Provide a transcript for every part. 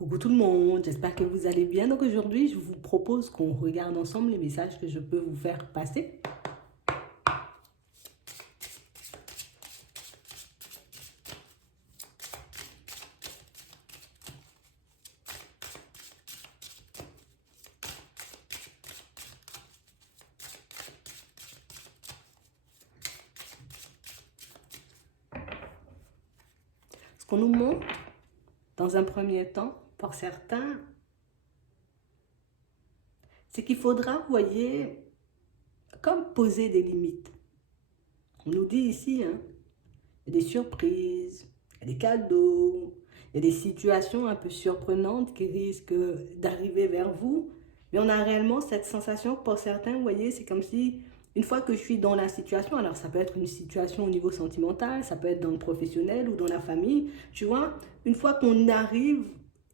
Coucou tout le monde, j'espère que vous allez bien. Donc aujourd'hui, je vous propose qu'on regarde ensemble les messages que je peux vous faire passer. Ce qu'on nous montre dans un premier temps, pour certains, c'est qu'il faudra, vous voyez, comme poser des limites. On nous dit ici, hein, il y a des surprises, il y a des cadeaux, il y a des situations un peu surprenantes qui risquent d'arriver vers vous. Mais on a réellement cette sensation que pour certains, vous voyez, c'est comme si une fois que je suis dans la situation, alors ça peut être une situation au niveau sentimental, ça peut être dans le professionnel ou dans la famille, tu vois, une fois qu'on arrive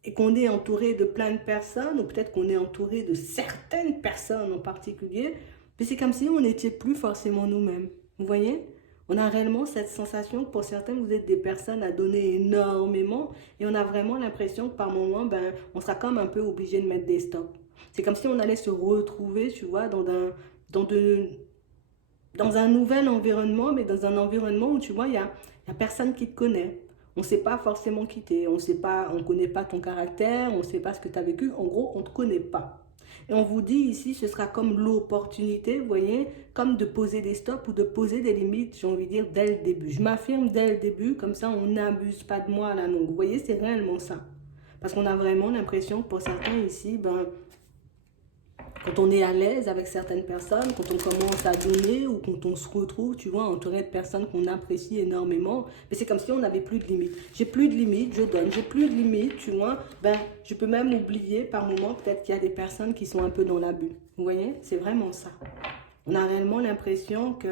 et qu'on est entouré de plein de personnes, ou peut-être qu'on est entouré de certaines personnes en particulier, mais c'est comme si on n'était plus forcément nous-mêmes. Vous voyez? On a réellement cette sensation que pour certains, vous êtes des personnes à donner énormément et on a vraiment l'impression que par moment, on sera comme un peu obligé de mettre des stops. C'est comme si on allait se retrouver, tu vois, dans, de, dans un nouvel environnement, mais dans un environnement où, tu vois, il y a personne qui te connaît. On ne sait pas forcément qui t'es, on ne connaît pas ton caractère, on ne sait pas ce que tu as vécu. En gros, on ne te connaît pas. Et on vous dit ici, ce sera comme l'opportunité, vous voyez, comme de poser des stops ou de poser des limites, j'ai envie de dire, dès le début. Je m'affirme dès le début, comme ça on n'abuse pas de moi à la longue. Vous voyez, c'est réellement ça. Parce qu'on a vraiment l'impression que pour certains ici, quand on est à l'aise avec certaines personnes, quand on commence à donner ou quand on se retrouve, tu vois, entouré de personnes qu'on apprécie énormément, mais c'est comme si on n'avait plus de limites. J'ai plus de limites, je donne. J'ai plus de limites, tu vois, je peux même oublier par moment peut-être qu'il y a des personnes qui sont un peu dans l'abus. Vous voyez, c'est vraiment ça. On a réellement l'impression que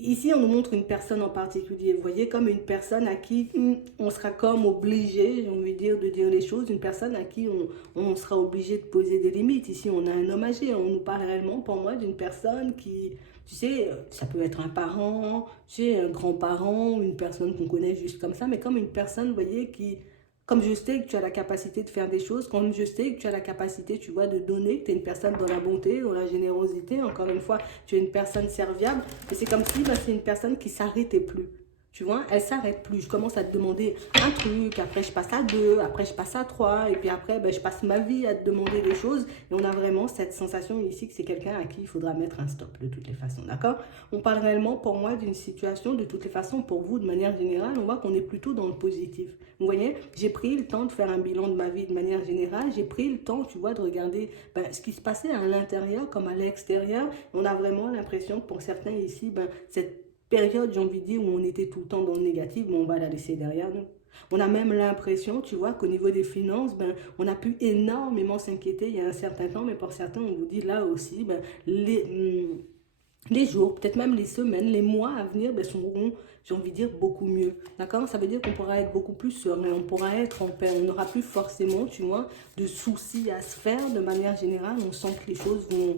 ici, on nous montre une personne en particulier, vous voyez, comme une personne à qui on sera comme obligé, j'ai envie de dire les choses, une personne à qui on sera obligé de poser des limites. Ici, on a un homme âgé, on nous parle réellement, pour moi, d'une personne qui, tu sais, ça peut être un parent, tu sais, un grand-parent, une personne qu'on connaît juste comme ça, mais comme une personne, vous voyez, qui, comme je sais que tu as la capacité de faire des choses, comme je sais que tu as la capacité, tu vois, de donner, que tu es une personne dans la bonté, dans la générosité, encore une fois, tu es une personne serviable, mais c'est comme si c'est une personne qui s'arrêtait plus. Tu vois, elle s'arrête plus. Je commence à te demander un truc, après je passe à deux, après je passe à trois, et puis après je passe ma vie à te demander des choses. Et on a vraiment cette sensation ici que c'est quelqu'un à qui il faudra mettre un stop de toutes les façons, d'accord? On parle réellement pour moi d'une situation de toutes les façons, pour vous de manière générale, on voit qu'on est plutôt dans le positif. Vous voyez, j'ai pris le temps de faire un bilan de ma vie de manière générale, j'ai pris le temps, tu vois, de regarder ce qui se passait à l'intérieur comme à l'extérieur. On a vraiment l'impression que pour certains ici, cette période, j'ai envie de dire, où on était tout le temps dans le négatif, on va la laisser derrière nous. On a même l'impression, tu vois, qu'au niveau des finances, on a pu énormément s'inquiéter il y a un certain temps, mais pour certains, on vous dit là aussi, les jours, peut-être même les semaines, les mois à venir seront, j'ai envie de dire, beaucoup mieux. D'accord? Ça veut dire qu'on pourra être beaucoup plus serein, on pourra être en paix, on n'aura plus forcément, tu vois, de soucis à se faire de manière générale. On sent que les choses vont...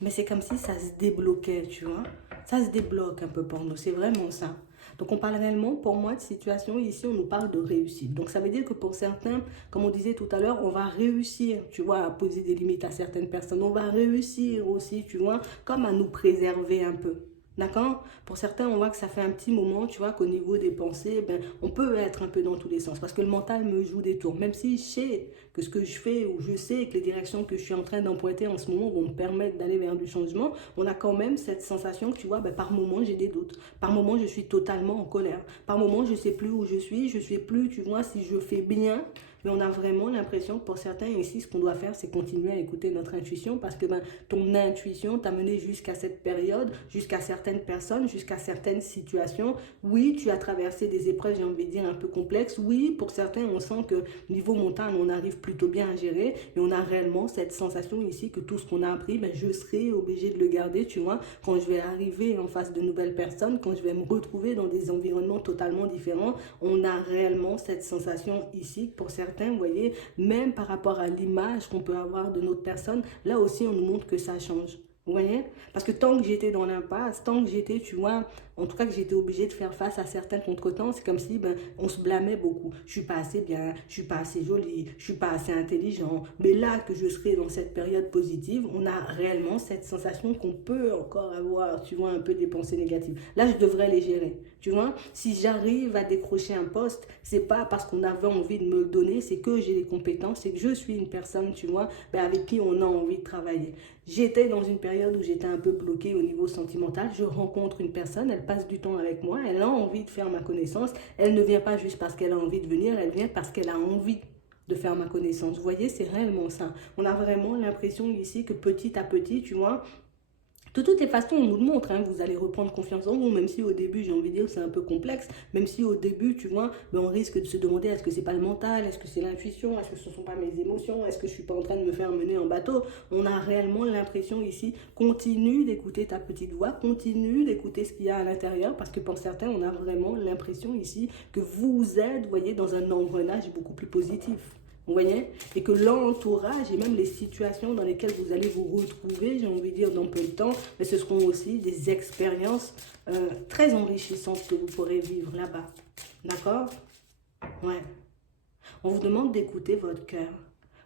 Mais c'est comme si ça se débloquait, tu vois. Ça se débloque un peu pour nous, c'est vraiment ça. Donc on parle réellement, pour moi, de situation, ici on nous parle de réussite. Donc ça veut dire que pour certains, comme on disait tout à l'heure, on va réussir, tu vois, à poser des limites à certaines personnes. On va réussir aussi, tu vois, comme à nous préserver un peu. D'accord? Pour certains, on voit que ça fait un petit moment, tu vois, qu'au niveau des pensées, on peut être un peu dans tous les sens. Parce que le mental me joue des tours. Même si je sais que ce que je fais, ou je sais que les directions que je suis en train d'emprunter en ce moment vont me permettre d'aller vers du changement, on a quand même cette sensation que, tu vois, par moment, j'ai des doutes. Par moment, je suis totalement en colère. Par moment, je ne sais plus où je sais plus, tu vois, si je fais bien. Mais on a vraiment l'impression que pour certains ici, ce qu'on doit faire, c'est continuer à écouter notre intuition parce que ton intuition t'a mené jusqu'à cette période, jusqu'à certaines personnes, jusqu'à certaines situations. Oui, tu as traversé des épreuves, j'ai envie de dire, un peu complexes. Oui, pour certains, on sent que niveau mental, on arrive plutôt bien à gérer. Mais on a réellement cette sensation ici que tout ce qu'on a appris, je serai obligé de le garder, tu vois, quand je vais arriver en face de nouvelles personnes, quand je vais me retrouver dans des environnements totalement différents. On a réellement cette sensation ici, pour certains, vous voyez, même par rapport à l'image qu'on peut avoir de notre personne, là aussi on nous montre que ça change. Vous voyez? Parce que tant que j'étais dans l'impasse, tant que j'étais, tu vois, en tout cas que j'étais obligée de faire face à certains contretemps. C'est comme si on se blâmait beaucoup. Je suis pas assez bien, je suis pas assez jolie, je suis pas assez intelligent. Mais là que je serai dans cette période positive, on a réellement cette sensation qu'on peut encore avoir, tu vois, un peu des pensées négatives. Là, je devrais les gérer. Tu vois, si j'arrive à décrocher un poste, c'est pas parce qu'on avait envie de me le donner, c'est que j'ai les compétences, c'est que je suis une personne, tu vois, avec qui on a envie de travailler. J'étais dans une période où j'étais un peu bloquée au niveau sentimental. Je rencontre une personne, elle passe du temps avec moi, elle a envie de faire ma connaissance. Elle ne vient pas juste parce qu'elle a envie de venir, elle vient parce qu'elle a envie de faire ma connaissance. Vous voyez, c'est réellement ça. On a vraiment l'impression ici que petit à petit, tu vois, de toutes les façons, on nous le montre, hein, vous allez reprendre confiance en vous, même si au début, j'ai envie de dire, c'est un peu complexe, même si au début, tu vois, on risque de se demander est-ce que c'est pas le mental, est-ce que c'est l'intuition, est-ce que ce ne sont pas mes émotions, est-ce que je suis pas en train de me faire mener en bateau. On a réellement l'impression ici, continue d'écouter ta petite voix, continue d'écouter ce qu'il y a à l'intérieur, parce que pour certains, on a vraiment l'impression ici que vous êtes, vous voyez, dans un engrenage beaucoup plus positif. Vous voyez? Et que l'entourage et même les situations dans lesquelles vous allez vous retrouver, j'ai envie de dire, dans peu de temps, mais ce seront aussi des expériences très enrichissantes que vous pourrez vivre là-bas. D'accord? Ouais. On vous demande d'écouter votre cœur.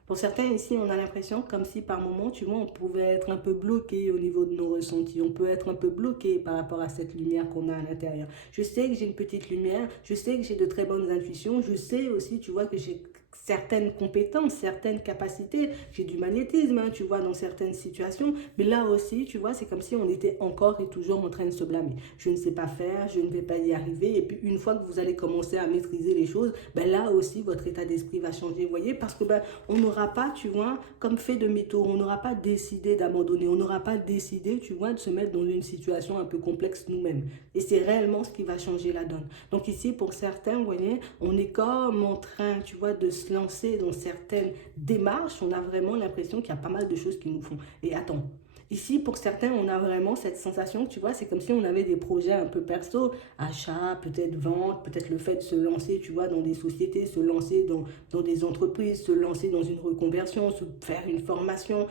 Pour certains ici, on a l'impression comme si par moment, tu vois, on pouvait être un peu bloqué au niveau de nos ressentis. On peut être un peu bloqué par rapport à cette lumière qu'on a à l'intérieur. Je sais que j'ai une petite lumière, je sais que j'ai de très bonnes intuitions, je sais aussi, tu vois, que j'ai certaines compétences, certaines capacités. J'ai du magnétisme, hein, tu vois, dans certaines situations. Mais là aussi, tu vois, c'est comme si on était encore et toujours en train de se blâmer. Je ne sais pas faire, je ne vais pas y arriver. Et puis, une fois que vous allez commencer à maîtriser les choses, là aussi, votre état d'esprit va changer, vous voyez, parce que on n'aura pas, tu vois, comme fait demi-tour, on n'aura pas décidé d'abandonner, on n'aura pas décidé, tu vois, de se mettre dans une situation un peu complexe nous-mêmes. Et c'est réellement ce qui va changer la donne. Donc ici, pour certains, vous voyez, on est comme en train, tu vois, de se lancer dans certaines démarches. On a vraiment l'impression qu'il y a pas mal de choses qui nous font. Et attends, ici, pour certains, on a vraiment cette sensation, tu vois, c'est comme si on avait des projets un peu perso, achat, peut-être vente, peut-être le fait de se lancer, tu vois, dans des sociétés, se lancer dans des entreprises, se lancer dans une reconversion, se faire une formation.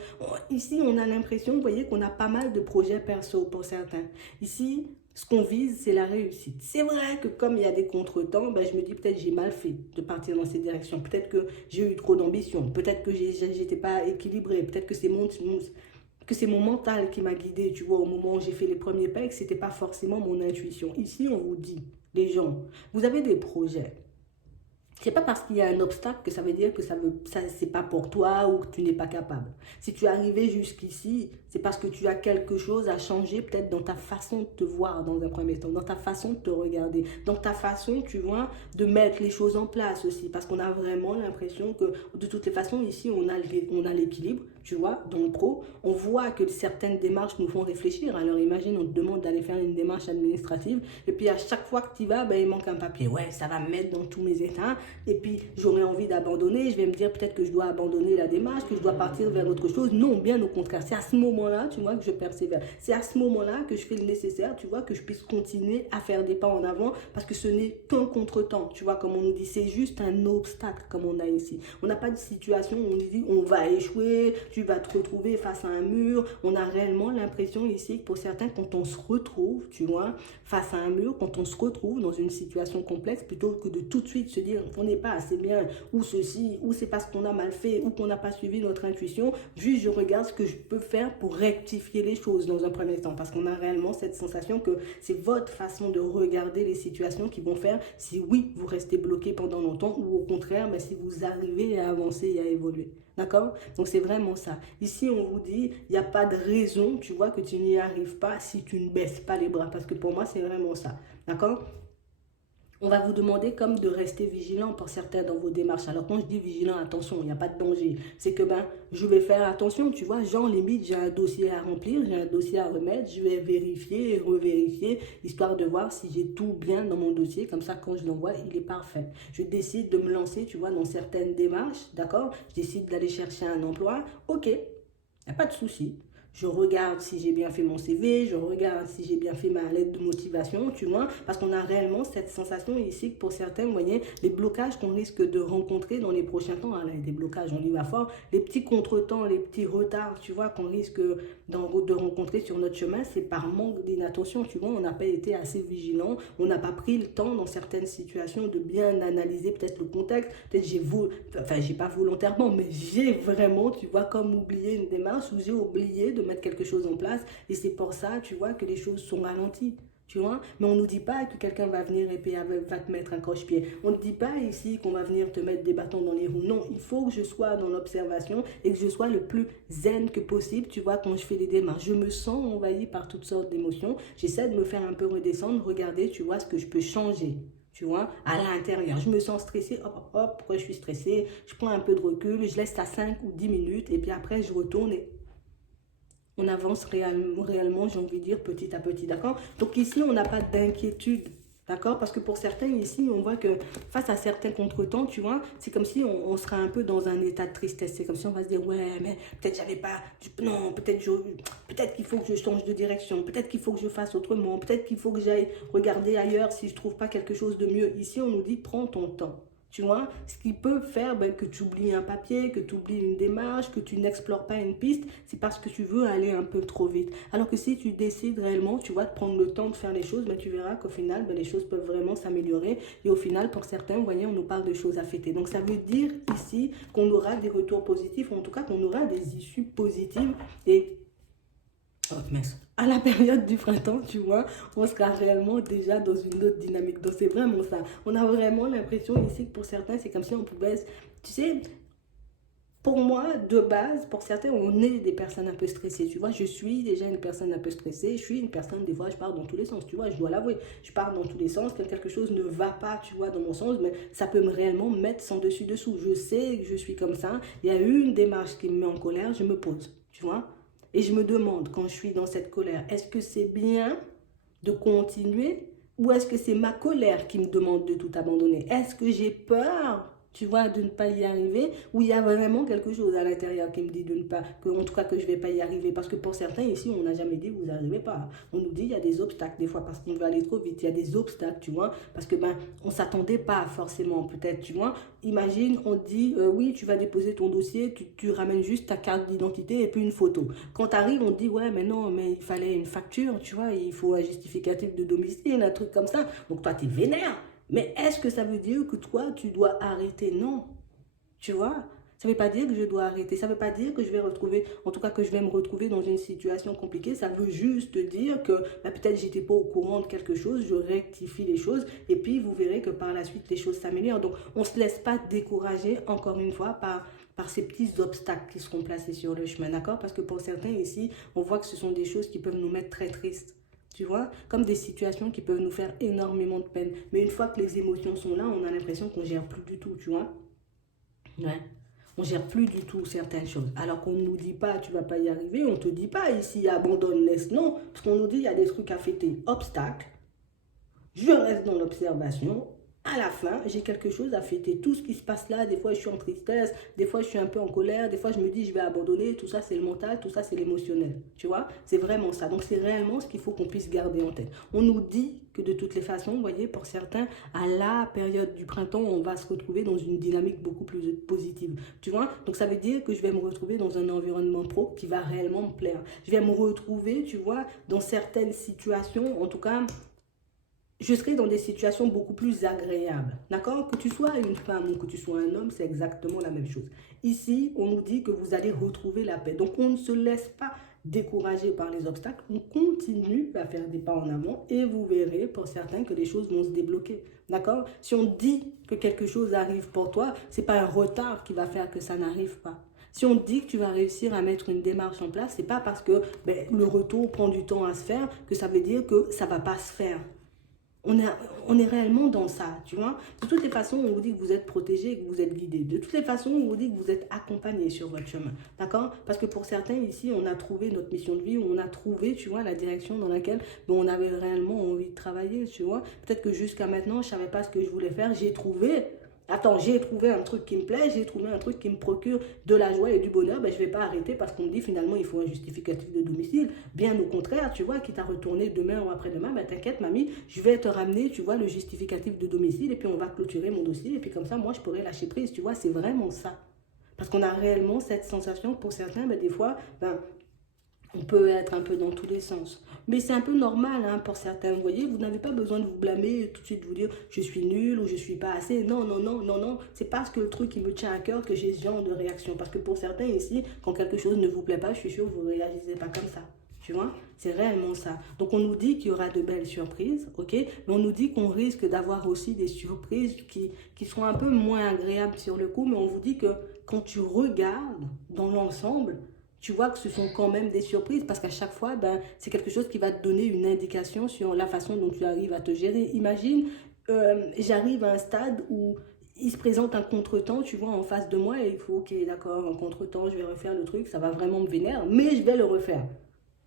Ici, on a l'impression, vous voyez, qu'on a pas mal de projets perso pour certains. Ici, ce qu'on vise, c'est la réussite. C'est vrai que comme il y a des contretemps, je me dis peut-être j'ai mal fait de partir dans cette direction. Peut-être que j'ai eu trop d'ambition. Peut-être que j'étais pas équilibré. Peut-être que c'est mon mental qui m'a guidé, tu vois, au moment où j'ai fait les premiers pas et que ce n'était pas forcément mon intuition. Ici, on vous dit, les gens, vous avez des projets. C'est pas parce qu'il y a un obstacle que ça veut dire que ça c'est pas pour toi ou que tu n'es pas capable. Si tu es arrivé jusqu'ici, c'est parce que tu as quelque chose à changer peut-être dans ta façon de te voir dans un premier temps, dans ta façon de te regarder, dans ta façon, tu vois, de mettre les choses en place aussi. Parce qu'on a vraiment l'impression que de toutes les façons, ici, on a l'équilibre, tu vois, dans le pro. On voit que certaines démarches nous font réfléchir. Alors imagine, on te demande d'aller faire une démarche administrative et puis à chaque fois que tu y vas, il manque un papier. Ouais, ça va me mettre dans tous mes états. Et puis, j'aurais envie d'abandonner. Je vais me dire peut-être que je dois abandonner la démarche, que je dois partir vers autre chose. Non, bien au contraire. C'est à ce moment-là, tu vois, que je persévère. C'est à ce moment-là que je fais le nécessaire, tu vois, que je puisse continuer à faire des pas en avant parce que ce n'est qu'un contretemps, tu vois, comme on nous dit. C'est juste un obstacle, comme on a ici. On n'a pas de situation où on nous dit on va échouer, tu vas te retrouver face à un mur. On a réellement l'impression ici que pour certains, quand on se retrouve, tu vois, face à un mur, quand on se retrouve dans une situation complexe, plutôt que de tout de suite se dire on n'est pas assez bien, ou ceci, ou c'est parce qu'on a mal fait, ou qu'on n'a pas suivi notre intuition, juste je regarde ce que je peux faire pour rectifier les choses dans un premier temps, parce qu'on a réellement cette sensation que c'est votre façon de regarder les situations qui vont faire si oui, vous restez bloqué pendant longtemps, ou au contraire, si vous arrivez à avancer et à évoluer. D'accord? Donc c'est vraiment ça. Ici, on vous dit, il n'y a pas de raison, tu vois, que tu n'y arrives pas si tu ne baisses pas les bras, parce que pour moi, c'est vraiment ça. D'accord? On va vous demander comme de rester vigilant pour certains dans vos démarches. Alors quand je dis vigilant, attention, il n'y a pas de danger. C'est que je vais faire attention, tu vois, genre limite, j'ai un dossier à remplir, j'ai un dossier à remettre, je vais vérifier et revérifier, histoire de voir si j'ai tout bien dans mon dossier. Comme ça, quand je l'envoie, il est parfait. Je décide de me lancer, tu vois, dans certaines démarches, d'accord? Je décide d'aller chercher un emploi, ok, il n'y a pas de souci. Je regarde si j'ai bien fait mon CV, je regarde si j'ai bien fait ma lettre de motivation, tu vois, parce qu'on a réellement cette sensation ici que pour certains, vous voyez, les blocages qu'on risque de rencontrer dans les prochains temps, hein, des blocages, on y va fort, les petits contretemps, les petits retards, tu vois, qu'on risque de rencontrer sur notre chemin, c'est par manque d'inattention, tu vois, on n'a pas été assez vigilant, on n'a pas pris le temps dans certaines situations de bien analyser peut-être le contexte, peut-être j'ai pas volontairement, mais j'ai vraiment, tu vois, comme oublié une démarche où j'ai oublié de mettre quelque chose en place et c'est pour ça, tu vois, que les choses sont ralenties. Tu vois, mais on ne nous dit pas que quelqu'un va venir et puis va te mettre un croche-pied. On ne dit pas ici qu'on va venir te mettre des bâtons dans les roues. Non, il faut que je sois dans l'observation et que je sois le plus zen que possible, tu vois, quand je fais des démarches. Je me sens envahi par toutes sortes d'émotions. J'essaie de me faire un peu redescendre, regarder, tu vois, ce que je peux changer. Tu vois, à l'intérieur, je me sens stressée, hop, hop, hop, pourquoi je suis stressée, je prends un peu de recul, je laisse ça 5 ou 10 minutes et puis après je retourne et on avance réellement, j'ai envie de dire, petit à petit, d'accord? Donc ici, on n'a pas d'inquiétude, d'accord? Parce que pour certains, ici, on voit que face à certains contretemps, tu vois, c'est comme si on serait un peu dans un état de tristesse. C'est comme si on va se dire, ouais, mais peut-être j'avais pas, non, peut-être qu'il faut que je change de direction, peut-être qu'il faut que je fasse autrement, peut-être qu'il faut que j'aille regarder ailleurs si je trouve pas quelque chose de mieux. Ici, on nous dit, prends ton temps. Tu vois, ce qui peut faire que tu oublies un papier, que tu oublies une démarche, que tu n'explores pas une piste, c'est parce que tu veux aller un peu trop vite. Alors que si tu décides réellement, tu vois, de prendre le temps de faire les choses, tu verras qu'au final, les choses peuvent vraiment s'améliorer. Et au final, pour certains, vous voyez, on nous parle de choses à fêter. Donc ça veut dire ici qu'on aura des retours positifs, ou en tout cas qu'on aura des issues positives. Et oh, mince. À la période du printemps, tu vois, on sera réellement déjà dans une autre dynamique. Donc c'est vraiment ça. On a vraiment l'impression ici que pour certains, c'est comme si on pouvait, tu sais, pour moi, de base, pour certains, on est des personnes un peu stressées. Tu vois, je suis déjà une personne un peu stressée. Je suis une personne, des fois, je pars dans tous les sens. Tu vois, je dois l'avouer. Je pars dans tous les sens. Quand quelque chose ne va pas, tu vois, dans mon sens, mais ça peut me réellement mettre sans dessus-dessous. Je sais que je suis comme ça. Il y a eu une démarche qui me met en colère, je me pose. Tu vois, et je me demande, quand je suis dans cette colère, est-ce que c'est bien de continuer ou est-ce que c'est ma colère qui me demande de tout abandonner? Est-ce que j'ai peur, tu vois, de ne pas y arriver ou il y a vraiment quelque chose à l'intérieur qui me dit de ne pas, que, en tout cas que je ne vais pas y arriver? Parce que pour certains ici, on n'a jamais dit vous n'arrivez pas. On nous dit il y a des obstacles, des fois parce qu'on veut aller trop vite, il y a des obstacles, tu vois, parce que on ne s'attendait pas forcément peut-être, tu vois. Imagine, on dit oui, tu vas déposer ton dossier, tu ramènes juste ta carte d'identité et puis une photo. Quand tu arrives, on te dit ouais, mais non, mais il fallait une facture, tu vois, il faut un justificatif de domicile, un truc comme ça. Donc toi, tu es vénère. Mais est-ce que ça veut dire que toi, tu dois arrêter? Non. Tu vois? Ça ne veut pas dire que je dois arrêter. Ça ne veut pas dire que je vais retrouver, en tout cas que je vais me retrouver dans une situation compliquée. Ça veut juste dire que peut-être j'étais pas au courant de quelque chose, je rectifie les choses et puis vous verrez que par la suite les choses s'améliorent. Donc on ne se laisse pas décourager encore une fois par ces petits obstacles qui seront placés sur le chemin, d'accord? Parce que pour certains ici, on voit que ce sont des choses qui peuvent nous mettre très tristes. Tu vois, comme des situations qui peuvent nous faire énormément de peine. Mais une fois que les émotions sont là, on a l'impression qu'on gère plus du tout, tu vois. Ouais. On gère plus du tout certaines choses. Alors qu'on ne nous dit pas, tu vas pas y arriver, on te dit pas ici, abandonne, laisse. Non, parce qu'on nous dit, il y a des trucs à fêter. Obstacle, je reste dans l'observation. À la fin, j'ai quelque chose à fêter. Tout ce qui se passe là, des fois je suis en tristesse, des fois je suis un peu en colère, des fois je me dis je vais abandonner. Tout ça c'est le mental, tout ça c'est l'émotionnel. Tu vois, c'est vraiment ça. Donc c'est réellement ce qu'il faut qu'on puisse garder en tête. On nous dit que de toutes les façons, vous voyez, pour certains, à la période du printemps, on va se retrouver dans une dynamique beaucoup plus positive. Tu vois, donc ça veut dire que je vais me retrouver dans un environnement pro qui va réellement me plaire. Je vais me retrouver, tu vois, dans certaines situations, en tout cas je serai dans des situations beaucoup plus agréables. D'accord? Que tu sois une femme ou que tu sois un homme, c'est exactement la même chose. Ici, on nous dit que vous allez retrouver la paix. Donc, on ne se laisse pas décourager par les obstacles. On continue à faire des pas en avant et vous verrez pour certains que les choses vont se débloquer. D'accord? Si on dit que quelque chose arrive pour toi, ce n'est pas un retard qui va faire que ça n'arrive pas. Si on dit que tu vas réussir à mettre une démarche en place, ce n'est pas parce que le retour prend du temps à se faire que ça veut dire que ça ne va pas se faire. On est réellement dans ça, tu vois. De toutes les façons, on vous dit que vous êtes protégé, que vous êtes guidé. De toutes les façons, on vous dit que vous êtes accompagné sur votre chemin, d'accord? Parce que pour certains ici, on a trouvé notre mission de vie, on a trouvé, tu vois, la direction dans laquelle on avait réellement envie de travailler, tu vois. Peut-être que jusqu'à maintenant, je ne savais pas ce que je voulais faire. J'ai trouvé Attends, j'ai trouvé un truc qui me plaît, j'ai trouvé un truc qui me procure de la joie et du bonheur, ben, je ne vais pas arrêter parce qu'on me dit finalement il faut un justificatif de domicile. Bien au contraire, tu vois, quitte à retourner demain ou après-demain, ben, t'inquiète mamie, je vais te ramener, tu vois, le justificatif de domicile et puis on va clôturer mon dossier et puis comme ça, moi, je pourrais lâcher prise, tu vois, c'est vraiment ça. Parce qu'on a réellement cette sensation, pour certains, ben, des fois, ben, on peut être un peu dans tous les sens. Mais c'est un peu normal hein, pour certains. Vous voyez, vous n'avez pas besoin de vous blâmer et tout de suite vous dire je suis nul ou je suis pas assez. Non, non, non, non, non. C'est parce que le truc qui me tient à cœur que j'ai ce genre de réaction. Parce que pour certains ici, quand quelque chose ne vous plaît pas, je suis sûre que vous ne réagissez pas comme ça. Tu vois, c'est réellement ça. Donc on nous dit qu'il y aura de belles surprises, ok? Mais on nous dit qu'on risque d'avoir aussi des surprises qui seront un peu moins agréables sur le coup. Mais on vous dit que quand tu regardes dans l'ensemble, tu vois que ce sont quand même des surprises parce qu'à chaque fois, ben, c'est quelque chose qui va te donner une indication sur la façon dont tu arrives à te gérer. Imagine, j'arrive à un stade où il se présente un contretemps, tu vois, en face de moi et il faut, ok, d'accord, un contretemps, je vais refaire le truc, ça va vraiment me vénère, mais je vais le refaire.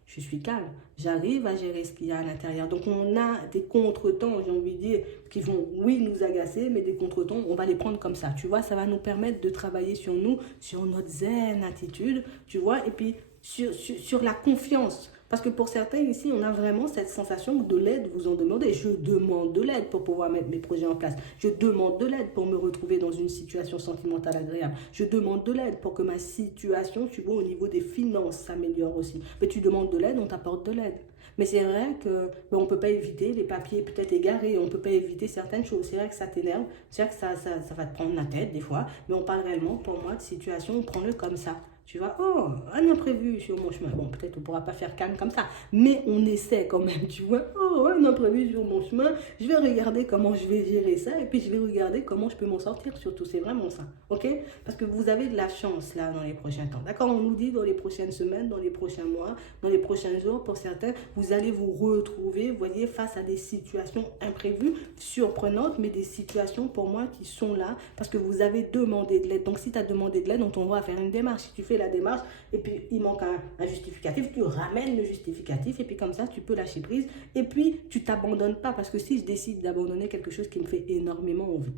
Je suis calme, j'arrive à gérer ce qu'il y a à l'intérieur. Donc on a des contretemps, j'ai envie de dire, qui vont, oui, nous agacer, mais des contretemps, on va les prendre comme ça. Tu vois, ça va nous permettre de travailler sur nous, sur notre zen attitude, tu vois, et puis sur la confiance. Parce que pour certains ici, on a vraiment cette sensation de l'aide, vous en demandez. Je demande de l'aide pour pouvoir mettre mes projets en place. Je demande de l'aide pour me retrouver dans une situation sentimentale agréable. Je demande de l'aide pour que ma situation, tu vois, au niveau des finances s'améliore aussi. Mais tu demandes de l'aide, on t'apporte de l'aide. Mais c'est vrai que ben, on ne peut pas éviter les papiers peut-être égarés, on ne peut pas éviter certaines choses. C'est vrai que ça t'énerve, c'est vrai que ça va te prendre la tête des fois, mais on parle réellement pour moi de situation, prends-le comme ça. Tu vois, oh, un imprévu sur mon chemin. Bon, peut-être on ne pourra pas faire calme comme ça, mais on essaie quand même, tu vois. Oh, un imprévu sur mon chemin, je vais regarder comment je vais gérer ça et puis je vais regarder comment je peux m'en sortir surtout. C'est vraiment ça, ok? Parce que vous avez de la chance là dans les prochains temps. D'accord? On nous dit dans les prochaines semaines, dans les prochains mois, dans les prochains jours, pour certains, vous allez vous retrouver, vous voyez, face à des situations imprévues, surprenantes, mais des situations pour moi qui sont là parce que vous avez demandé de l'aide. Donc si tu as demandé de l'aide, on t'envoie à faire une démarche. Si tu fais la démarche et puis il manque un justificatif, tu ramènes le justificatif et puis comme ça tu peux lâcher prise et puis tu t'abandonnes pas parce que si je décide d'abandonner quelque chose qui me fait énormément envie,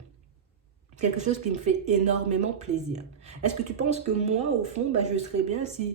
quelque chose qui me fait énormément plaisir. Est-ce que tu penses que moi, au fond, ben, je serais bien si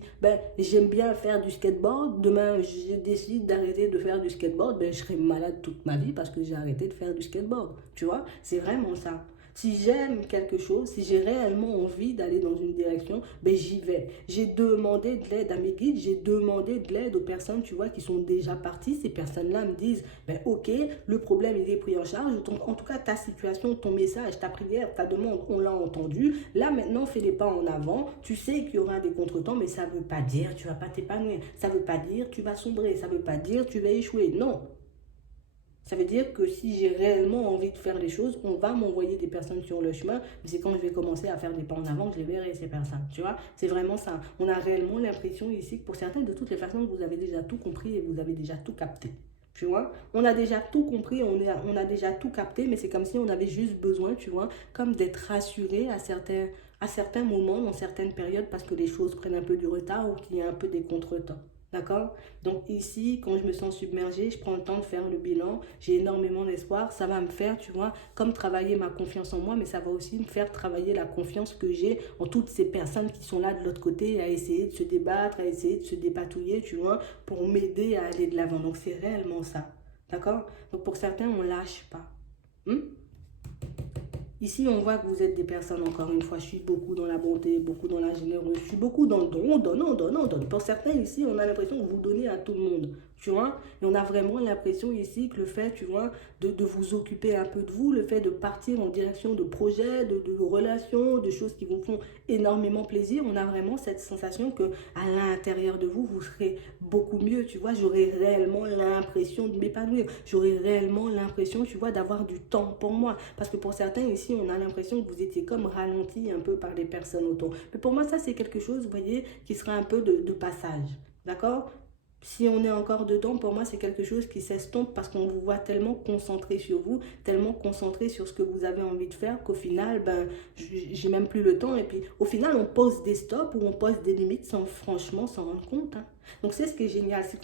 j'aime bien faire du skateboard, demain je décide d'arrêter de faire du skateboard, ben, je serais malade toute ma vie parce que j'ai arrêté de faire du skateboard. Tu vois, c'est vraiment ça. Si j'aime quelque chose, si j'ai réellement envie d'aller dans une direction, ben j'y vais. J'ai demandé de l'aide à mes guides, j'ai demandé de l'aide aux personnes, tu vois, qui sont déjà parties. Ces personnes-là me disent, ben ok, le problème il est pris en charge. En tout cas, ta situation, ton message, ta prière, ta demande, on l'a entendu. Là maintenant, fais les pas en avant. Tu sais qu'il y aura des contretemps, mais ça ne veut pas dire tu vas pas t'épanouir. Ça ne veut pas dire tu vas sombrer. Ça ne veut pas dire tu vas échouer. Non. Ça veut dire que si j'ai réellement envie de faire les choses, on va m'envoyer des personnes sur le chemin, mais c'est quand je vais commencer à faire des pas en avant que je les verrai, ces personnes. Tu vois, c'est vraiment ça. On a réellement l'impression ici que pour certains, de toutes les façons, vous avez déjà tout compris et vous avez déjà tout capté. Tu vois, on a déjà tout compris, on a déjà tout capté, mais c'est comme si on avait juste besoin, tu vois, comme d'être rassuré à certains moments, dans certaines périodes, parce que les choses prennent un peu du retard ou qu'il y a un peu des contretemps. D'accord? Donc ici, quand je me sens submergée, je prends le temps de faire le bilan. J'ai énormément d'espoir. Ça va me faire, tu vois, comme travailler ma confiance en moi, mais ça va aussi me faire travailler la confiance que j'ai en toutes ces personnes qui sont là de l'autre côté à essayer de se débattre, à essayer de se dépatouiller, tu vois, pour m'aider à aller de l'avant. Donc c'est réellement ça. D'accord? Donc pour certains, on lâche pas. Ici, on voit que vous êtes des personnes, encore une fois, je suis beaucoup dans la bonté, beaucoup dans la générosité, je suis beaucoup dans le don, donnant, donnant, donnant. Pour certains, ici, on a l'impression que vous donnez à tout le monde, tu vois. Et on a vraiment l'impression ici que le fait, tu vois, de vous occuper un peu de vous, le fait de partir en direction de projets, de relations, de choses qui vous font énormément plaisir, on a vraiment cette sensation que à l'intérieur de vous, vous serez beaucoup mieux, tu vois. J'aurai réellement l'impression de m'épanouir, j'aurai réellement l'impression, tu vois, d'avoir du temps pour moi. Parce que pour certains, ici, on a l'impression que vous étiez comme ralenti un peu par les personnes autour. Mais pour moi, ça, c'est quelque chose, vous voyez, qui sera un peu de passage. D'accord? Si on est encore dedans, pour moi, c'est quelque chose qui s'estompe parce qu'on vous voit tellement concentré sur vous, tellement concentré sur ce que vous avez envie de faire qu'au final, ben, j'ai même plus le temps. Et puis, au final, on pose des stops ou on pose des limites sans franchement s'en rendre compte. Hein. Donc c'est ce qui est génial, c'est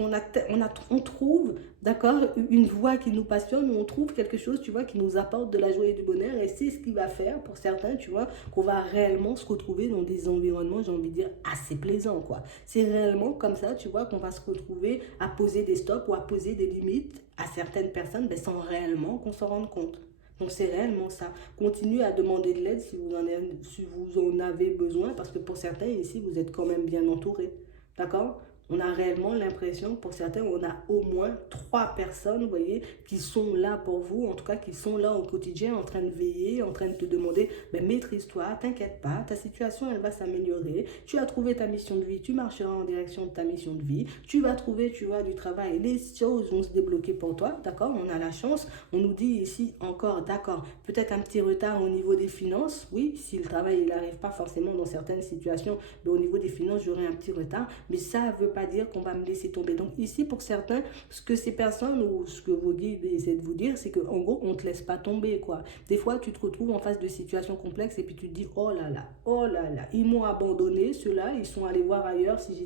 on trouve, d'accord, une voie qui nous passionne, on trouve quelque chose, tu vois, qui nous apporte de la joie et du bonheur, et c'est ce qui va faire, pour certains, tu vois, qu'on va réellement se retrouver dans des environnements, j'ai envie de dire, assez plaisants, quoi. C'est réellement comme ça, tu vois, qu'on va se retrouver à poser des stops ou à poser des limites à certaines personnes, ben, sans réellement qu'on s'en rende compte. Donc c'est réellement ça. Continuez à demander de l'aide si vous en avez besoin, parce que pour certains ici, vous êtes quand même bien entourés. D'accord? On a réellement l'impression, pour certains, on a au moins 3 personnes, vous voyez, qui sont là pour vous, en tout cas qui sont là au quotidien, en train de veiller, en train de te demander, ben, maîtrise-toi, t'inquiète pas, ta situation, elle va s'améliorer, tu as trouvé ta mission de vie, tu marcheras en direction de ta mission de vie, tu vas trouver, tu vois, du travail, les choses vont se débloquer pour toi, d'accord? On a la chance, on nous dit ici encore, d'accord, peut-être un petit retard au niveau des finances, oui, si le travail, il n'arrive pas forcément dans certaines situations, mais au niveau des finances, j'aurai un petit retard, mais ça veut pas dire qu'on va me laisser tomber. Donc ici, pour certains, ce que ces personnes ou ce que vos guides essaient de vous dire, c'est qu'en gros, on ne te laisse pas tomber, quoi. Des fois, tu te retrouves en face de situations complexes et puis tu te dis, oh là là, ils m'ont abandonné, ceux-là, ils sont allés voir ailleurs si j'y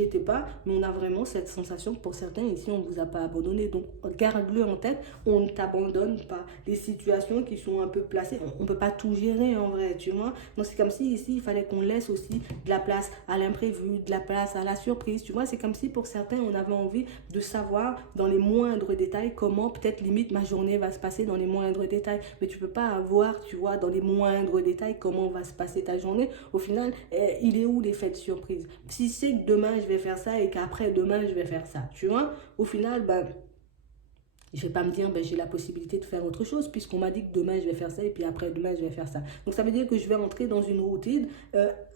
étais pas, mais on a vraiment cette sensation que pour certains, ici, on ne vous a pas abandonné. Donc, garde-le en tête, on ne t'abandonne pas. Les situations qui sont un peu placées, on ne peut pas tout gérer en vrai, tu vois. Donc, c'est comme si ici, il fallait qu'on laisse aussi de la place à l'imprévu, de la place à la surprise, tu vois, c'est comme si pour certains, on avait envie de savoir dans les moindres détails comment peut-être limite ma journée va se passer dans les moindres détails, mais tu peux pas avoir, tu vois, dans les moindres détails comment va se passer ta journée. Au final, il est où l'effet de surprise? Si c'est que demain je vais faire ça et qu'après demain je vais faire ça, tu vois, au final, ben je ne vais pas me dire, ben, j'ai la possibilité de faire autre chose, puisqu'on m'a dit que demain je vais faire ça et puis après demain je vais faire ça. Donc ça veut dire que je vais entrer dans une routine.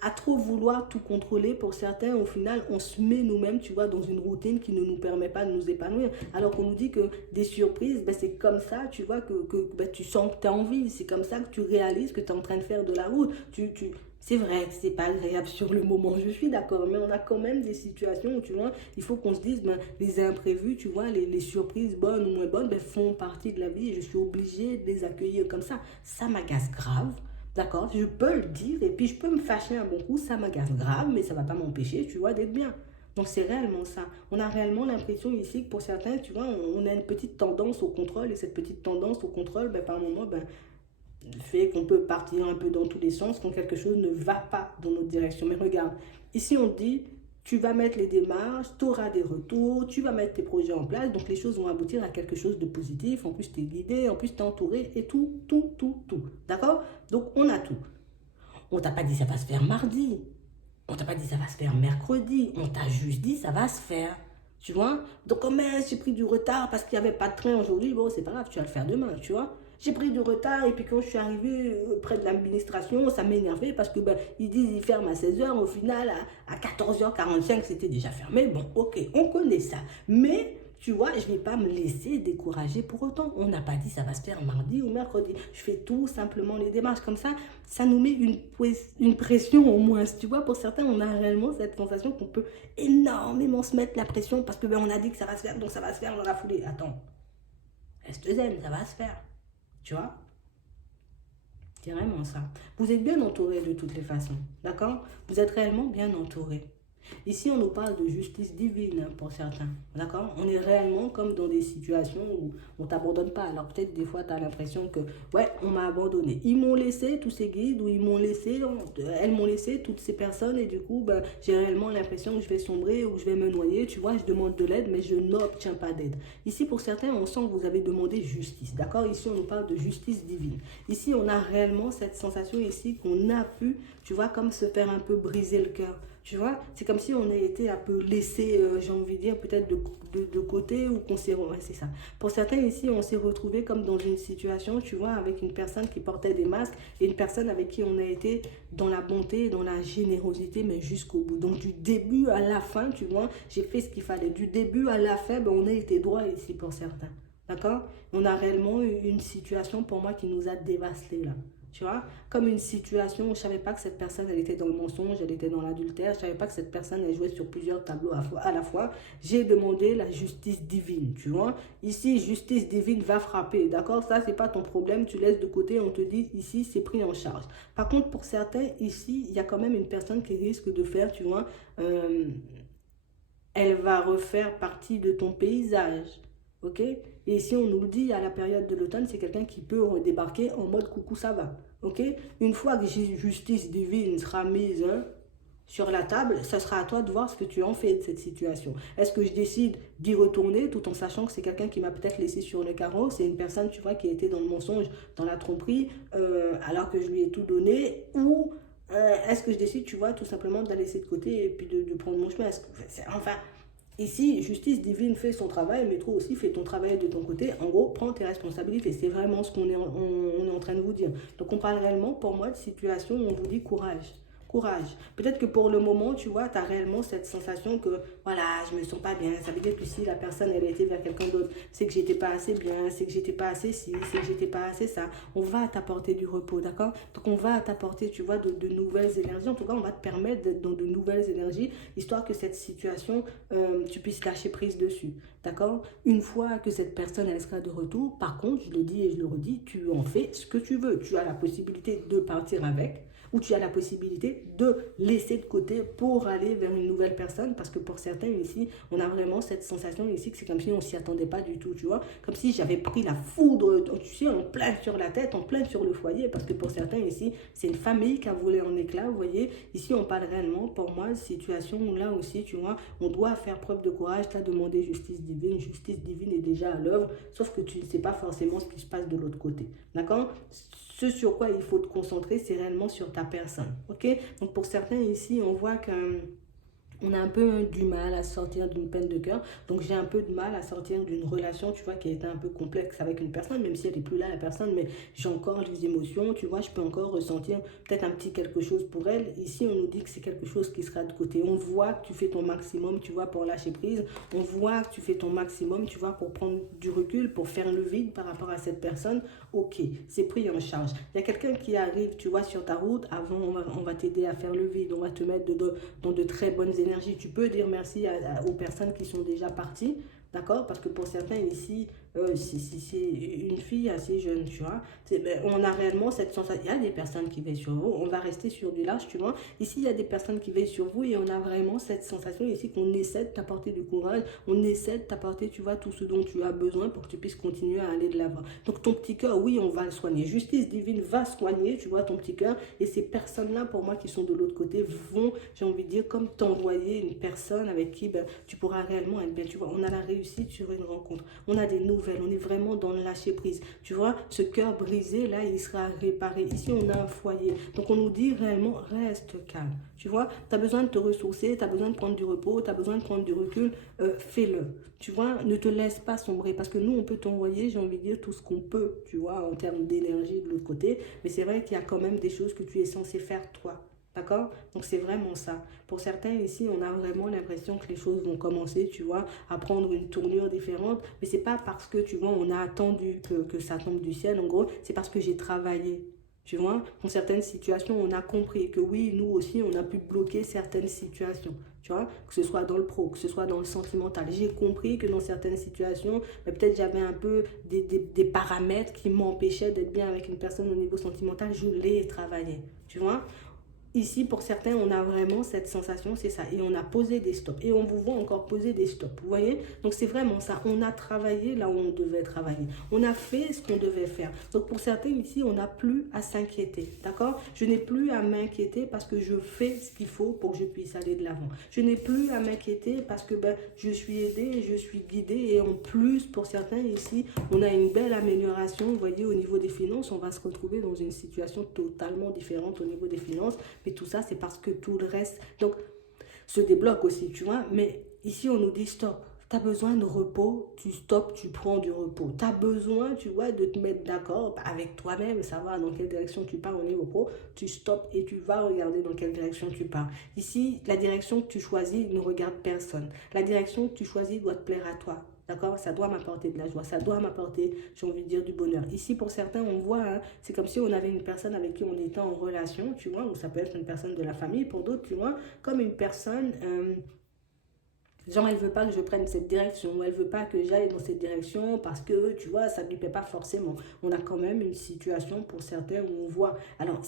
À trop vouloir tout contrôler, pour certains, au final, on se met nous-mêmes, tu vois, dans une routine qui ne nous permet pas de nous épanouir. Alors qu'on nous dit que des surprises, ben, c'est comme ça, tu vois, que ben, tu sens que tu as envie. C'est comme ça que tu réalises que tu es en train de faire de la route. C'est vrai que c'est pas agréable sur le moment, je suis d'accord, mais on a quand même des situations où, tu vois, il faut qu'on se dise, ben, les imprévus, tu vois, les surprises bonnes ou moins bonnes, ben, font partie de la vie et je suis obligée de les accueillir comme ça. Ça m'agace grave, d'accord, je peux le dire et puis je peux me fâcher un bon coup, ça m'agace grave, mais ça va pas m'empêcher, tu vois, d'être bien. Donc c'est réellement ça. On a réellement l'impression ici que pour certains, tu vois, on a une petite tendance au contrôle et cette petite tendance au contrôle, ben, par moment, ben, fait qu'on peut partir un peu dans tous les sens quand quelque chose ne va pas dans notre direction. Mais regarde, ici on dit, tu vas mettre les démarches, tu auras des retours, tu vas mettre tes projets en place, donc les choses vont aboutir à quelque chose de positif, en plus tu es guidé, en plus tu es entouré, et tout, tout, tout, tout. D'accord? Donc on a tout. On t'a pas dit ça va se faire mardi, on t'a pas dit ça va se faire mercredi, on t'a juste dit ça va se faire. Tu vois? Donc, oh mince, j'ai pris du retard parce qu'il n'y avait pas de train aujourd'hui. Bon, c'est pas grave, tu vas le faire demain, tu vois? J'ai pris du retard et puis quand je suis arrivée près de l'administration, ça m'énervait parce que ben, ils disent qu'ils ferment à 16h. Au final, à 14h45, c'était déjà fermé. Bon, ok, on connaît ça. Mais tu vois, je ne vais pas me laisser décourager pour autant. On n'a pas dit ça va se faire mardi ou mercredi. Je fais tout simplement les démarches. Comme ça nous met une pression au moins. Tu vois, pour certains, on a réellement cette sensation qu'on peut énormément se mettre la pression parce que ben, on a dit que ça va se faire, donc ça va se faire dans la foulée. Attends, reste zen, ça va se faire. Tu vois? C'est vraiment ça. Vous êtes bien entouré de toutes les façons. D'accord? Vous êtes réellement bien entouré. Ici, on nous parle de justice divine pour certains. D'accord? On est réellement comme dans des situations où on ne t'abandonne pas. Alors peut-être des fois, tu as l'impression que, ouais, on m'a abandonné. Ils m'ont laissé, tous ces guides, ou ils m'ont laissé, elles m'ont laissé, toutes ces personnes, et du coup, ben, j'ai réellement l'impression que je vais sombrer ou que je vais me noyer. Tu vois, je demande de l'aide, mais je n'obtiens pas d'aide. Ici, pour certains, on sent que vous avez demandé justice. D'accord? Ici, on nous parle de justice divine. Ici, on a réellement cette sensation ici qu'on a pu, tu vois, comme se faire un peu briser le cœur. Tu vois, c'est comme si on a été un peu laissé, j'ai envie de dire, peut-être de côté ou qu'on s'est... Ouais, c'est ça. Pour certains ici, on s'est retrouvé comme dans une situation, tu vois, avec une personne qui portait des masques et une personne avec qui on a été dans la bonté, dans la générosité, mais jusqu'au bout. Donc du début à la fin, tu vois, j'ai fait ce qu'il fallait. Du début à la fin, ben, on a été droit ici pour certains. D'accord? On a réellement eu une situation pour moi qui nous a dévastés là. Tu vois, comme une situation où je ne savais pas que cette personne, elle était dans le mensonge, elle était dans l'adultère, je ne savais pas que cette personne, elle jouait sur plusieurs tableaux à la fois. J'ai demandé la justice divine, tu vois. Ici, justice divine va frapper, d'accord? Ça, c'est pas ton problème, tu laisses de côté, on te dit, ici, c'est pris en charge. Par contre, pour certains, ici, il y a quand même une personne qui risque de faire, tu vois, elle va refaire partie de ton paysage. Ok? Et ici, on nous le dit, à la période de l'automne, c'est quelqu'un qui peut débarquer en mode coucou, ça va. Ok? Une fois que justice divine sera mise, hein, sur la table, ça sera à toi de voir ce que tu en fais de cette situation. Est-ce que je décide d'y retourner tout en sachant que c'est quelqu'un qui m'a peut-être laissé sur le carreau, c'est une personne, tu vois, qui était dans le mensonge, dans la tromperie, alors que je lui ai tout donné, ou est-ce que je décide, tu vois, tout simplement de la laisser de côté et puis de prendre mon chemin. Enfin, ici, justice divine fait son travail, métro aussi fait ton travail de ton côté. En gros, prends tes responsabilités. C'est vraiment ce qu'on est, on est en train de vous dire. Donc, on parle réellement, pour moi, de situation où on vous dit courage. Courage. Peut-être que pour le moment, tu vois, tu as réellement cette sensation que, voilà, je me sens pas bien. Ça veut dire que si la personne, elle a été vers quelqu'un d'autre, c'est que j'étais pas assez bien, c'est que j'étais pas assez ci, c'est que j'étais pas assez ça. On va t'apporter du repos, d'accord? Donc, on va t'apporter, tu vois, de nouvelles énergies. En tout cas, on va te permettre d'être dans de nouvelles énergies, histoire que cette situation, tu puisses lâcher prise dessus, d'accord? Une fois que cette personne, elle sera de retour, par contre, je le dis et je le redis, tu en fais ce que tu veux. Tu as la possibilité de partir avec, où tu as la possibilité de laisser de côté pour aller vers une nouvelle personne, parce que pour certains ici, on a vraiment cette sensation ici que c'est comme si on s'y attendait pas du tout, tu vois, comme si j'avais pris la foudre, tu sais, en plein sur la tête, en plein sur le foyer, parce que pour certains ici, c'est une famille qui a volé en éclats, vous voyez, ici on parle réellement, pour moi, situation où là aussi, tu vois, on doit faire preuve de courage, tu as demandé justice divine est déjà à l'œuvre, sauf que tu ne sais pas forcément ce qui se passe de l'autre côté, d'accord? Ce sur quoi il faut te concentrer, c'est réellement sur ta personne. Ok? Donc pour certains ici, on voit que on a un peu du mal à sortir d'une peine de cœur. Donc j'ai un peu de mal à sortir d'une relation, tu vois, qui a été un peu complexe avec une personne, même si elle n'est plus là, la personne, mais j'ai encore les émotions, tu vois, je peux encore ressentir peut-être un petit quelque chose pour elle. Ici, on nous dit que c'est quelque chose qui sera de côté. On voit que tu fais ton maximum, tu vois, pour lâcher prise. On voit que tu fais ton maximum, tu vois, pour prendre du recul, pour faire le vide par rapport à cette personne. Ok, c'est pris en charge. Il y a quelqu'un qui arrive, tu vois, sur ta route. Avant, on va t'aider à faire le vide, on va te mettre dans de très bonnes énergies. Tu peux dire merci aux personnes qui sont déjà parties, d'accord? Parce que pour certains ici, c'est une fille assez jeune, tu vois. Ben, on a réellement cette sensation. Il y a des personnes qui veillent sur vous. On va rester sur du large, tu vois. Ici, il y a des personnes qui veillent sur vous et on a vraiment cette sensation ici qu'on essaie de t'apporter du courage. On essaie de t'apporter, tu vois, tout ce dont tu as besoin pour que tu puisses continuer à aller de l'avant. Donc, ton petit cœur, oui, on va le soigner. Justice divine va soigner, tu vois, ton petit cœur. Et ces personnes-là, pour moi, qui sont de l'autre côté, vont, j'ai envie de dire, comme t'envoyer une personne avec qui ben, tu pourras réellement être bien. Tu vois, on a la réussite sur une rencontre. On a des nouvelles. On est vraiment dans le lâcher prise. Tu vois, ce cœur brisé, là, il sera réparé. Ici, on a un foyer. Donc, on nous dit réellement, reste calme. Tu vois, tu as besoin de te ressourcer, tu as besoin de prendre du repos, tu as besoin de prendre du recul, fais-le. Tu vois, ne te laisse pas sombrer parce que nous, on peut t'envoyer, j'ai envie de dire, tout ce qu'on peut, tu vois, en termes d'énergie de l'autre côté. Mais c'est vrai qu'il y a quand même des choses que tu es censé faire toi. D'accord? Donc c'est vraiment ça. Pour certains ici, on a vraiment l'impression que les choses vont commencer, tu vois, à prendre une tournure différente. Mais c'est pas parce que, tu vois, on a attendu que ça tombe du ciel. En gros, c'est parce que j'ai travaillé. Tu vois, dans certaines situations, on a compris que oui, nous aussi, on a pu bloquer certaines situations. Tu vois, que ce soit dans le pro, que ce soit dans le sentimental. J'ai compris que dans certaines situations, peut-être j'avais un peu des paramètres qui m'empêchaient d'être bien avec une personne au niveau sentimental. Je l'ai travaillé. Tu vois, ici, pour certains, on a vraiment cette sensation, c'est ça. Et on a posé des stops. Et on vous voit encore poser des stops. Vous voyez? Donc, c'est vraiment ça. On a travaillé là où on devait travailler. On a fait ce qu'on devait faire. Donc, pour certains ici, on n'a plus à s'inquiéter. D'accord? Je n'ai plus à m'inquiéter parce que je fais ce qu'il faut pour que je puisse aller de l'avant. Je n'ai plus à m'inquiéter parce que ben, je suis aidée, je suis guidée. Et en plus, pour certains ici, on a une belle amélioration. Vous voyez, au niveau des finances, on va se retrouver dans une situation totalement différente au niveau des finances. Mais tout ça, c'est parce que tout le reste donc, se débloque aussi, tu vois. Mais ici, on nous dit stop. Tu as besoin de repos, tu stops, tu prends du repos. Tu as besoin, tu vois, de te mettre d'accord avec toi-même, savoir dans quelle direction tu pars au niveau pro. Tu stops et tu vas regarder dans quelle direction tu pars. Ici, la direction que tu choisis ne regarde personne. La direction que tu choisis doit te plaire à toi. D'accord? Ça doit m'apporter de la joie, ça doit m'apporter, j'ai envie de dire, du bonheur. Ici, pour certains, on voit, hein, c'est comme si on avait une personne avec qui on était en relation, tu vois, ou ça peut être une personne de la famille, pour d'autres, tu vois, comme une personne Genre, elle veut pas que je prenne cette direction, ou elle veut pas que j'aille dans cette direction parce que, tu vois, ça ne lui plaît pas forcément. On a quand même une situation pour certains où on voit. Alors,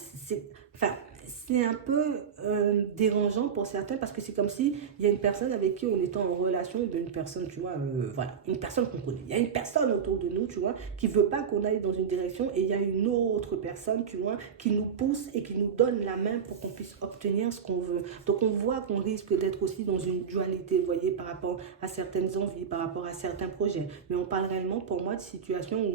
enfin, c'est un peu dérangeant pour certains parce que c'est comme si il y a une personne avec qui on est en relation, une personne, tu vois, voilà, une personne qu'on connaît. Il y a une personne autour de nous, tu vois, qui veut pas qu'on aille dans une direction et il y a une autre personne, tu vois, qui nous pousse et qui nous donne la main pour qu'on puisse obtenir ce qu'on veut. Donc on voit qu'on risque d'être aussi dans une dualité, vous voyez, par rapport à certaines envies, par rapport à certains projets. Mais on parle réellement pour moi de situations où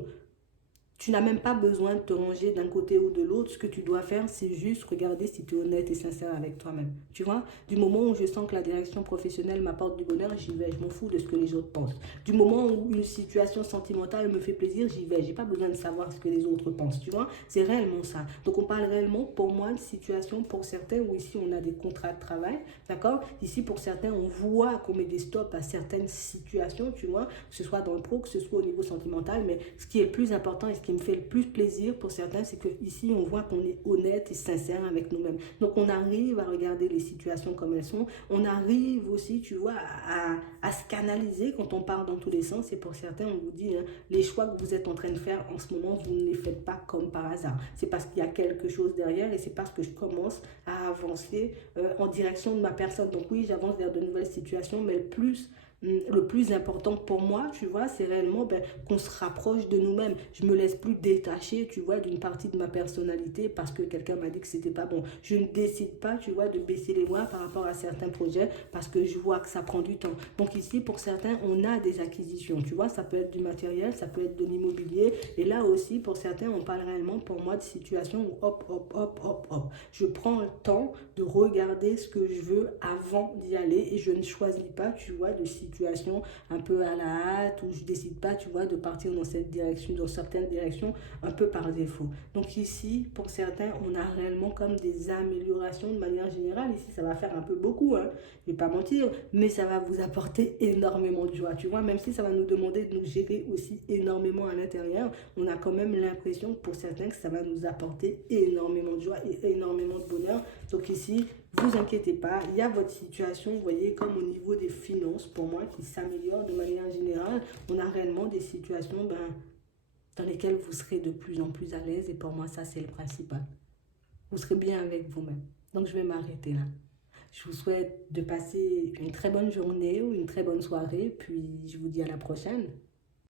tu n'as même pas besoin de te ranger d'un côté ou de l'autre. Ce que tu dois faire, c'est juste regarder si tu es honnête et sincère avec toi-même. Tu vois, du moment où je sens que la direction professionnelle m'apporte du bonheur, j'y vais. Je m'en fous de ce que les autres pensent. Du moment où une situation sentimentale me fait plaisir, j'y vais. J'ai pas besoin de savoir ce que les autres pensent. Tu vois, c'est réellement ça. Donc on parle réellement, pour moi, de situation pour certains où ici on a des contrats de travail. D'accord. Ici, pour certains, on voit qu'on met des stops à certaines situations, tu vois, que ce soit dans le pro, que ce soit au niveau sentimental. Mais ce qui est le plus important et ce qui me fait le plus plaisir pour certains, c'est qu'ici, on voit qu'on est honnête et sincère avec nous-mêmes. Donc, on arrive à regarder les situations comme elles sont. On arrive aussi, tu vois, à se canaliser quand on part dans tous les sens. Et pour certains, on vous dit, hein, les choix que vous êtes en train de faire en ce moment, vous ne les faites pas comme par hasard. C'est parce qu'il y a quelque chose derrière et c'est parce que je commence à avancer en direction de ma personne. Donc oui, j'avance vers de nouvelles situations, mais le plus important pour moi, tu vois, c'est réellement qu'on se rapproche de nous-mêmes. Je me laisse plus détacher, tu vois, d'une partie de ma personnalité parce que quelqu'un m'a dit que c'était pas bon. Je ne décide pas, tu vois, de baisser les bras par rapport à certains projets parce que je vois que ça prend du temps. Donc ici, pour certains, on a des acquisitions, tu vois, ça peut être du matériel, ça peut être de l'immobilier. Et là aussi, pour certains, on parle réellement pour moi de situations où hop, hop, hop, hop, hop. Je prends le temps de regarder ce que je veux avant d'y aller et je ne choisis pas, tu vois, de situation un peu à la hâte où je décide pas, tu vois, de partir dans cette direction, dans certaines directions, un peu par défaut. Donc ici, pour certains, on a réellement comme des améliorations de manière générale. Ici, ça va faire un peu beaucoup, hein, je vais pas mentir, mais ça va vous apporter énormément de joie, tu vois, même si ça va nous demander de nous gérer aussi énormément à l'intérieur, on a quand même l'impression pour certains que ça va nous apporter énormément de joie et énormément de bonheur. Donc ici, vous inquiétez pas, il y a votre situation, vous voyez, comme au niveau des finances, pour moi, qui s'améliore de manière générale. On a réellement des situations dans lesquelles vous serez de plus en plus à l'aise et pour moi, ça, c'est le principal. Vous serez bien avec vous-même. Donc, je vais m'arrêter là. Je vous souhaite de passer une très bonne journée ou une très bonne soirée, puis je vous dis à la prochaine.